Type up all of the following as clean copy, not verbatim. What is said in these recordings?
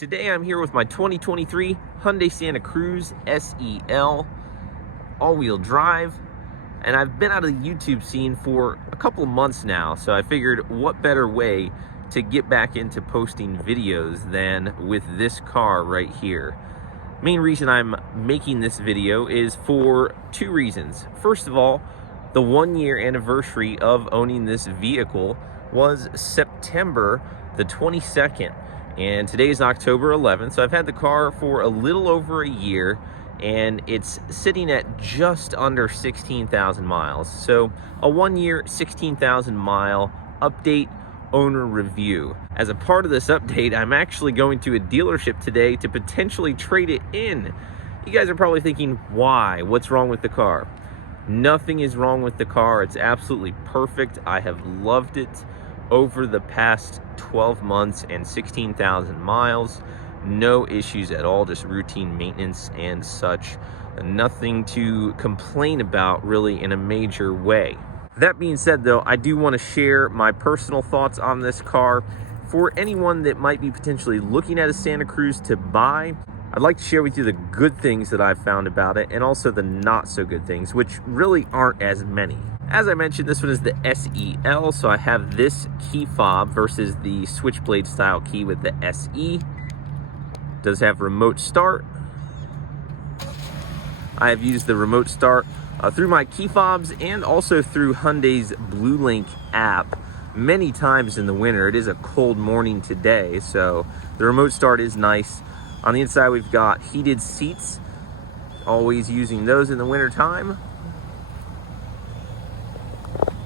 Today I'm here with my 2023 Hyundai Santa Cruz SEL all-wheel drive, and I've been out of the YouTube scene for a couple of months now, so I figured what better way to get back into posting videos than with this car right here. Main reason I'm making this video is for two reasons. First of all, the 1-year anniversary of owning this vehicle was September the 22nd. And today is October 11th, so I've had the car for a little over a year, and it's sitting at just under 16,000 miles. So a 1-year, 16,000 mile update owner review. As a part of this update, I'm actually going to a dealership today to potentially trade it in. You guys are probably thinking, why? What's wrong with the car? Nothing is wrong with the car. It's absolutely perfect. I have loved it over the past 12 months and 16,000 miles. No issues at all, just routine maintenance and such. Nothing to complain about really in a major way. That being said though, I do want to share my personal thoughts on this car. For anyone that might be potentially looking at a Santa Cruz to buy, I'd like to share with you the good things that I've found about it and also the not so good things, which really aren't as many. As I mentioned, this one is the SEL, so I have this key fob versus the switchblade style key with the SE. Does have remote start. I have used the remote start through my key fobs and also through Hyundai's Blue Link app many times in the winter. It is a cold morning today, so the remote start is nice. On the inside, we've got heated seats, always using those in the winter time.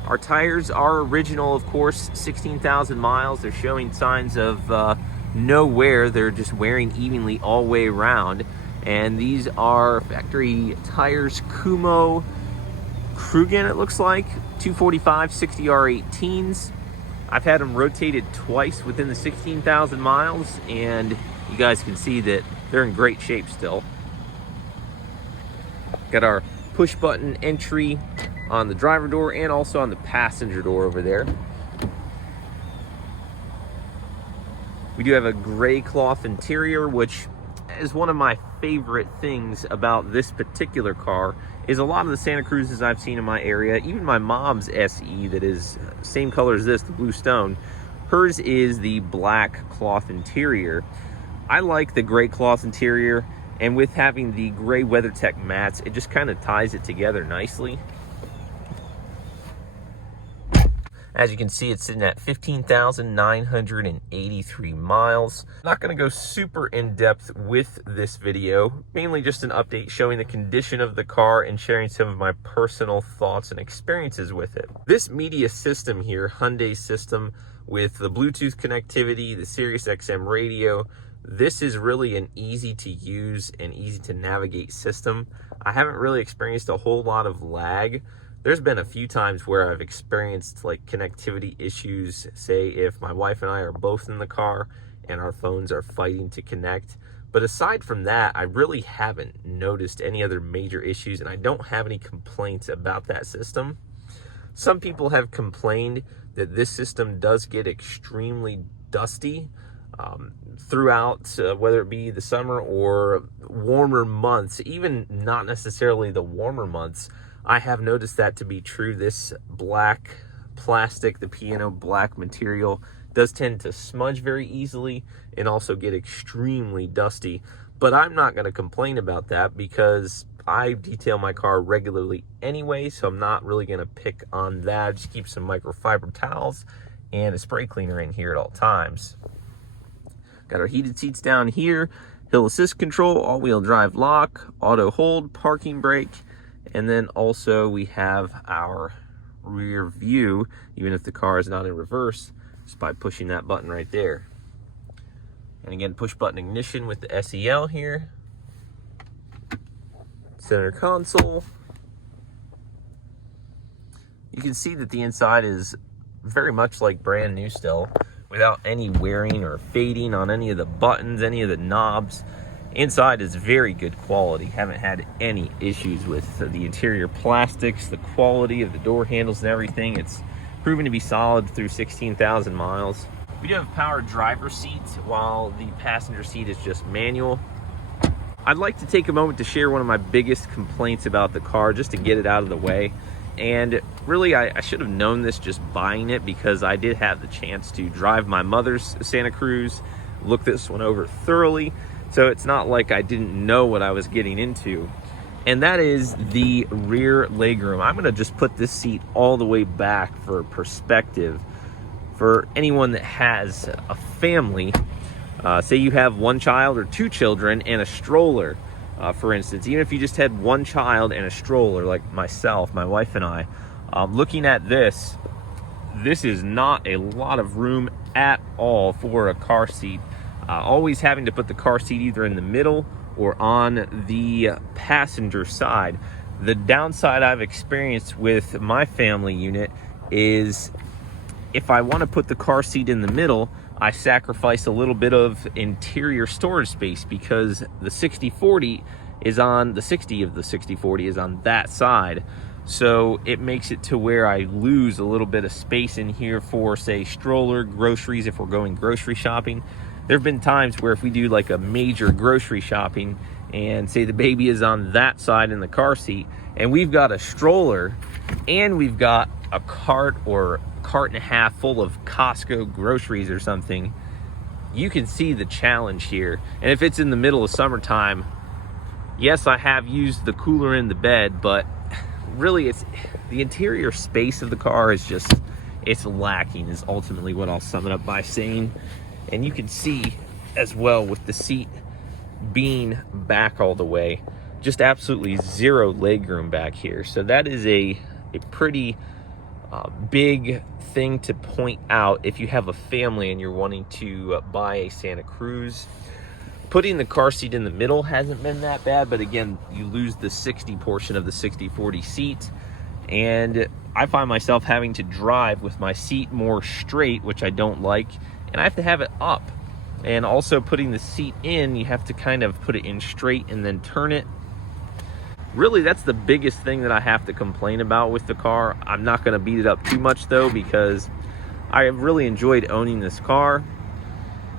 Our tires are original, of course, 16,000 miles. They're showing signs of no wear. They're just wearing evenly all way around. And these are factory tires, Kumo Krugen, it looks like, 245 60R18s. I've had them rotated twice within the 16,000 miles, and you guys can see that they're in great shape still. Got our push button entry on the driver door and also on the passenger door over there. We do have a gray cloth interior, which is one of my favorite things about this particular car. Is a lot of the Santa Cruzes I've seen in my area, even my mom's SE that is same color as this, the blue stone, hers is the black cloth interior. I like the gray cloth interior, and with having the gray WeatherTech mats, it just kind of ties it together nicely. As you can see, it's sitting at 15,983 miles. Not going to go super in-depth with this video, mainly just an update showing the condition of the car and sharing some of my personal thoughts and experiences with it. This media system here, Hyundai system, with the Bluetooth connectivity, the Sirius XM radio, this is really an easy to use and easy to navigate system. I haven't really experienced a whole lot of lag. There's been a few times where I've experienced like connectivity issues, say if my wife and I are both in the car and our phones are fighting to connect. But aside from that, I really haven't noticed any other major issues, and I don't have any complaints about that system. Some people have complained that this system does get extremely dusty throughout, whether it be the summer or warmer months, even not necessarily the warmer months. I have noticed that to be true. This black plastic, the piano black material, does tend to smudge very easily and also get extremely dusty. But I'm not going to complain about that because I detail my car regularly anyway, so I'm not really going to pick on that. I just keep some microfiber towels and a spray cleaner in here at all times. Got our heated seats down here, hill assist control, all-wheel drive lock, auto hold, parking brake. And then also we have our rear view, even if the car is not in reverse, just by pushing that button right there. And again, push button ignition with the SEL here. Center console. You can see that the inside is very much like brand new still, without any wearing or fading on any of the buttons, any of the knobs. Inside is very good quality. Haven't had any issues with the interior plastics, the quality of the door handles and everything. It's proven to be solid through 16,000 miles. We do have power driver seat while the passenger seat is just manual. I'd like to take a moment to share one of my biggest complaints about the car, just to get it out of the way. And really, I should have known this just buying it, because I did have the chance to drive my mother's Santa Cruz, look this one over thoroughly. So it's not like I didn't know what I was getting into. And that is the rear legroom. I'm gonna just put this seat all the way back for perspective. For anyone that has a family, say you have one child or two children and a stroller, for instance, even if you just had one child and a stroller, like myself, my wife and I, looking at this is not a lot of room at all for a car seat. Always having to put the car seat either in the middle or on the passenger side. The downside I've experienced with my family unit is if I want to put the car seat in the middle, I sacrifice a little bit of interior storage space, because the 60/40 is on the 60 of the 60/40 is on that side. So it makes it to where I lose a little bit of space in here for, say, stroller, groceries, if we're going grocery shopping. There have been times where if we do like a major grocery shopping and say the baby is on that side in the car seat and we've got a stroller and we've got a cart or cart and a half full of Costco groceries or something, you can see the challenge here. And if it's in the middle of summertime, yes, I have used the cooler in the bed, but really it's the interior space of the car is just, it's lacking, is ultimately what I'll sum it up by saying. And you can see as well with the seat being back all the way, just absolutely zero legroom back here. So that is a pretty big thing to point out if you have a family and you're wanting to buy a Santa Cruz. Putting the car seat in the middle hasn't been that bad, but again, you lose the 60 portion of the 60/40 seat. And I find myself having to drive with my seat more straight, which I don't like, and I have to have it up. And also putting the seat in, you have to kind of put it in straight and then turn it. Really, that's the biggest thing that I have to complain about with the car. I'm not gonna beat it up too much though, because I have really enjoyed owning this car.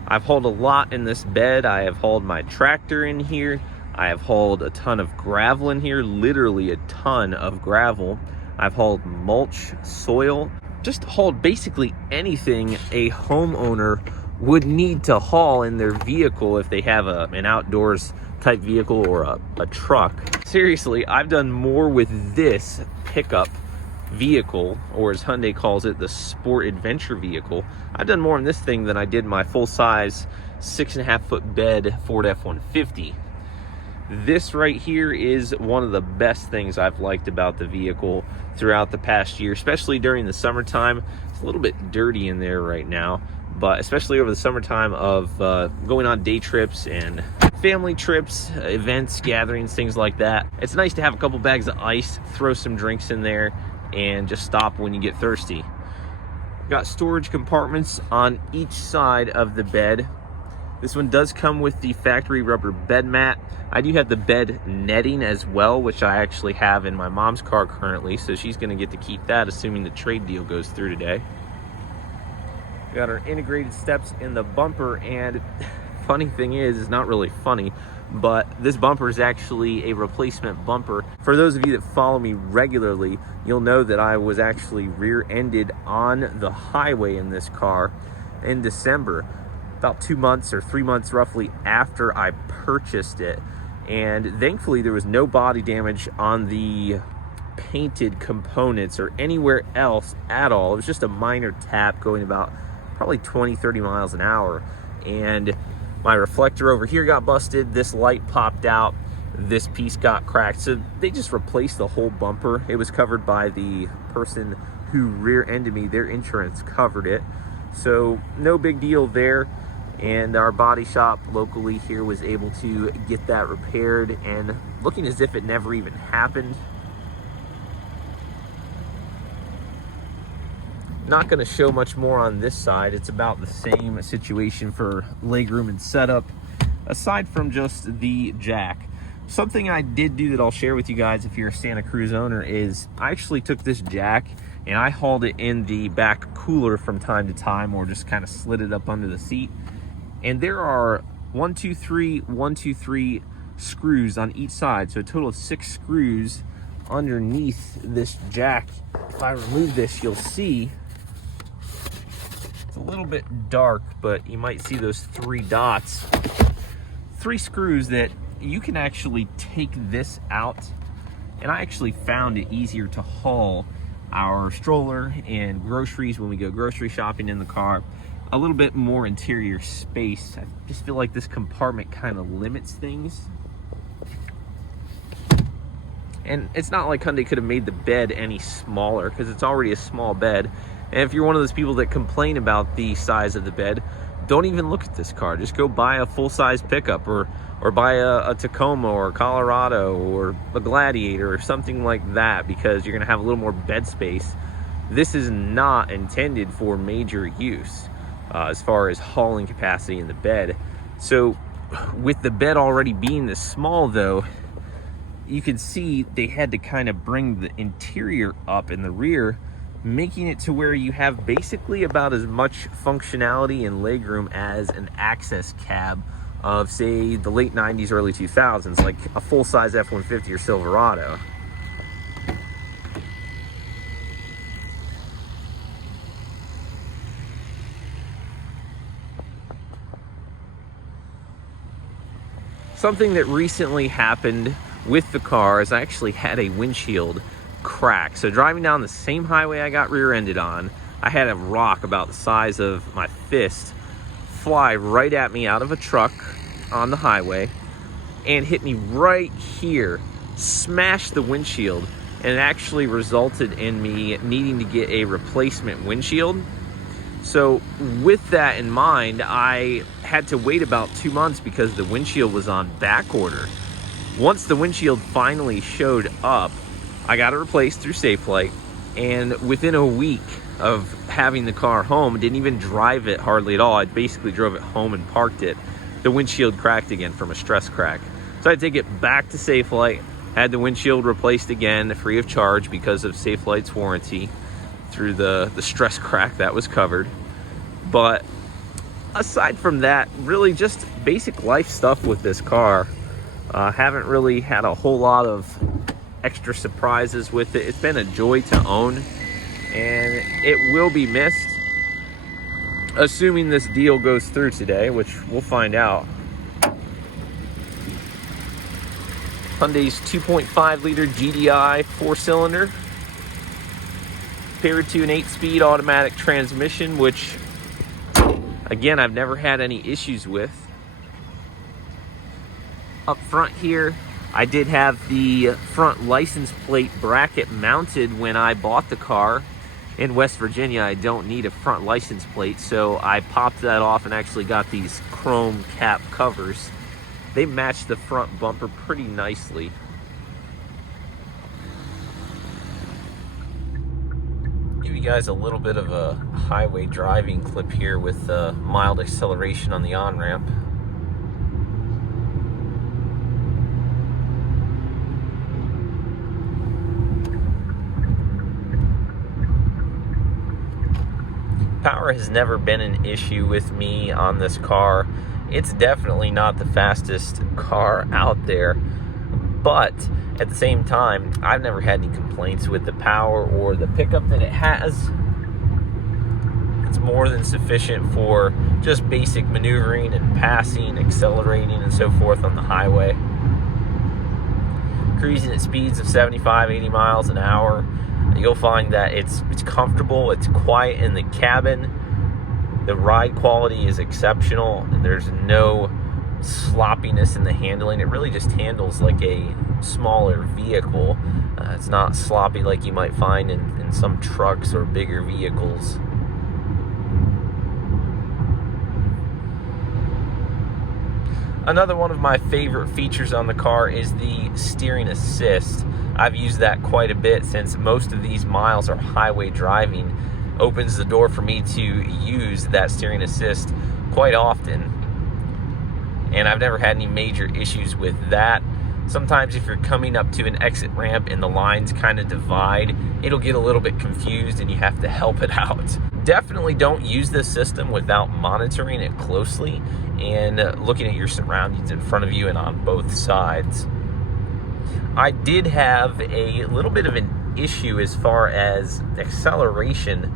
I've hauled a lot in this bed. I have hauled my tractor in here. I have hauled a ton of gravel in here, literally a ton of gravel. I've hauled mulch, soil, just hauled basically anything a homeowner would need to haul in their vehicle if they have an outdoors type vehicle or a truck. Seriously, I've done more with this pickup vehicle, or as Hyundai calls it, the sport adventure vehicle. I've done more in this thing than I did my full-size 6.5 foot bed Ford F-150. This right here is one of the best things I've liked about the vehicle throughout the past year, especially during the summertime. It's a little bit dirty in there right now, but especially over the summertime of going on day trips and family trips, events, gatherings, things like that. It's nice to have a couple bags of ice, throw some drinks in there, and just stop when you get thirsty. Got storage compartments on each side of the bed. This one does come with the factory rubber bed mat. I do have the bed netting as well, which I actually have in my mom's car currently, so she's gonna get to keep that, assuming the trade deal goes through today. We got our integrated steps in the bumper, and funny thing is, it's not really funny, but this bumper is actually a replacement bumper. For those of you that follow me regularly, you'll know that I was actually rear-ended on the highway in this car in December, about 2 months or 3 months roughly after I purchased it. And thankfully there was no body damage on the painted components or anywhere else at all. It was just a minor tap going about probably 20-30 miles an hour, and my reflector over here got busted, this light popped out, this piece got cracked. So they just replaced the whole bumper. It was covered by the person who rear-ended me. Their insurance covered it, so no big deal there. And our body shop locally here was able to get that repaired, and looking as if it never even happened. Not going to show much more on this side. It's about the same situation for legroom and setup, aside from just the jack. Something I did do that I'll share with you guys if you're a Santa Cruz owner is I actually took this jack and I hauled it in the back cooler from time to time, or just kind of slid it up under the seat. And there are 1, 2, 3 screws on each side, so a total of 6 screws underneath this jack. If I remove this, you'll see it's a little bit dark, but you might see those 3 dots. 3 screws that you can actually take this out, and I actually found it easier to haul our stroller and groceries when we go grocery shopping in the car. A little bit more interior space. I just feel like this compartment kind of limits things. And it's not like Hyundai could have made the bed any smaller, because it's already a small bed. And if you're one of those people that complain about the size of the bed, don't even look at this car. Just go buy a full-size pickup, or buy a Tacoma or a Colorado or a Gladiator or something like that, because you're gonna have a little more bed space. This is not intended for major use as far as hauling capacity in the bed. So with the bed already being this small though, you can see they had to kind of bring the interior up in the rear, making it to where you have basically about as much functionality and legroom as an access cab of, say, the late 90s, early 2000s, like a full-size F-150 or Silverado. Something that recently happened with the car is I actually had a windshield crack. So driving down the same highway I got rear-ended on, I had a rock about the size of my fist fly right at me out of a truck on the highway and hit me right here, smashed the windshield, and it actually resulted in me needing to get a replacement windshield. So with that in mind, I had to wait about 2 months because the windshield was on back order. Once the windshield finally showed up, I got it replaced through Safelite, and within a week of having the car home, didn't even drive it hardly at all, I basically drove it home and parked it, the windshield cracked again from a stress crack. So I had to take it back to Safelite, had the windshield replaced again free of charge because of Safelite's warranty through the stress crack that was covered. But aside from that, really just basic life stuff with this car. Haven't really had a whole lot of extra surprises with it. It's been a joy to own, and it will be missed, assuming this deal goes through today, which we'll find out. Hyundai's 2.5 liter GDI 4-cylinder, paired to an 8-speed automatic transmission, which again I've never had any issues with. Up front here, I did have the front license plate bracket mounted when I bought the car. In West Virginia, I don't need a front license plate, so I popped that off and actually got these chrome cap covers. They match the front bumper pretty nicely. Give you guys a little bit of a highway driving clip here with mild acceleration on the on-ramp. Power has never been an issue with me on this car. It's definitely not the fastest car out there, but at the same time, I've never had any complaints with the power or the pickup that it has. It's more than sufficient for just basic maneuvering and passing, accelerating, and so forth on the highway. Cruising at speeds of 75, 80 miles an hour. You'll find that it's comfortable, it's quiet in the cabin, the ride quality is exceptional, and there's no sloppiness in the handling. It really just handles like a smaller vehicle. It's not sloppy like you might find in some trucks or bigger vehicles. Another one of my favorite features on the car is the steering assist. I've used that quite a bit since most of these miles are highway driving. Opens the door for me to use that steering assist quite often. And I've never had any major issues with that. Sometimes if you're coming up to an exit ramp and the lines kind of divide, it'll get a little bit confused and you have to help it out. Definitely don't use this system without monitoring it closely and looking at your surroundings in front of you and on both sides. I did have a little bit of an issue as far as acceleration.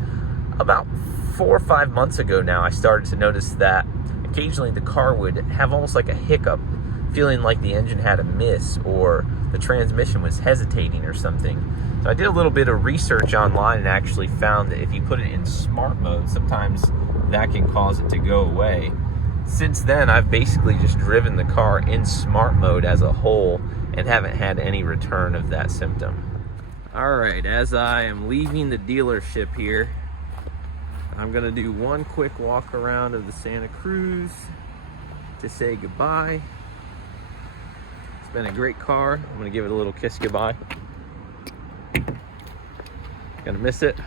About 4 or 5 months ago now, I started to notice that occasionally the car would have almost like a hiccup, feeling like the engine had a miss or the transmission was hesitating or something. So I did a little bit of research online and actually found that if you put it in smart mode, sometimes that can cause it to go away. Since then, I've basically just driven the car in smart mode as a whole and haven't had any return of that symptom. All right, as I am leaving the dealership here, I'm gonna do one quick walk around of the Santa Cruz to say goodbye. It's been a great car. I'm gonna give it a little kiss goodbye. Gonna miss it.